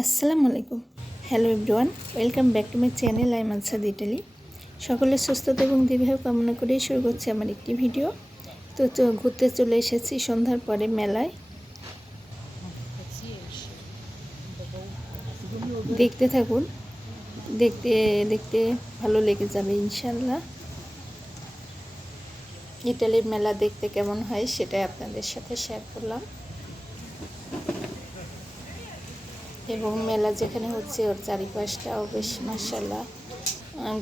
আসসালামু আলাইকুম। Hello everyone welcome back to my channel I মানসাদ Italy সকলের সুস্থতা এবং দীর্ঘ কামনা করেই শুরু করছি আমার একটি ভিডিও তো তো ঘুরতে চলে এসেছি সন্ধ্যার পরে মেলায়। দেখতে থাকুন, দেখতে দেখতে ভালো লেগে যাবে ইনশাল্লাহ ইটালির মেলা দেখতে কেমন হয় সেটাই আপনাদের সাথে শেয়ার করলাম। এবং মেলা যেখানে হচ্ছে, ওর চারিপাশটাও বেশ মার্শাল্লাহ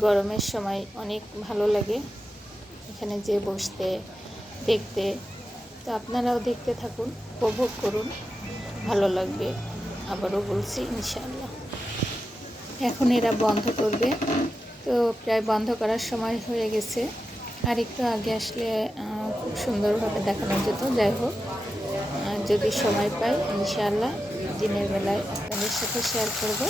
গরমের সময় অনেক ভালো লাগে এখানে যে বসতে, দেখতে। তো আপনারাও দেখতে থাকুন, উপভোগ করুন, ভালো লাগবে। আবারও বলছি ইনশাল্লাহ এখন এরা বন্ধ করবে। তো প্রায় বন্ধ করার সময় হয়ে গেছে। আর একটু আগে আসলে খুব সুন্দরভাবে দেখানো যেত। যাই হোক যদি সময় পাই, ইনশাআল্লাহ। দিনের বেলায় আপনাদের সাথে শেয়ার করব।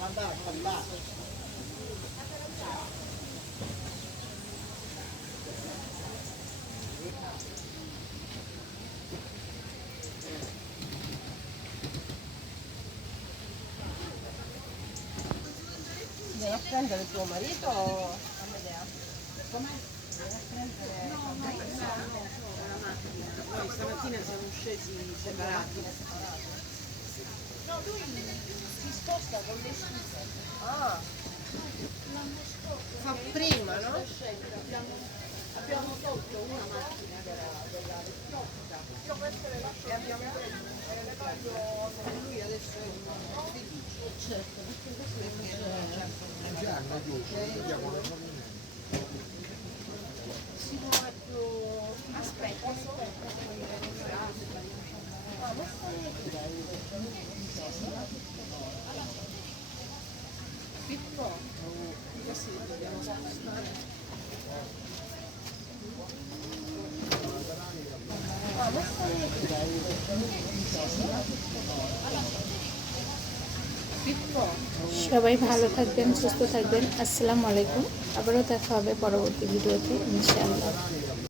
간다 간다 prendere tuo marito Amedea? A prendere no, no, Noi stamattina siamo scesi separati. No, lui si sposta con le scuse. Ah. Fa prima, no? Abbiamo, tolto una macchina della, della vecchiotta e abbiamo preso eh, levato con Allora, সবাই ভালো থাকবেন সুস্থ থাকবেন। আসসালামু আলাইকুম। আবারও দেখা হবে পরবর্তী ভিডিওতে ইনশাআল্লাহ।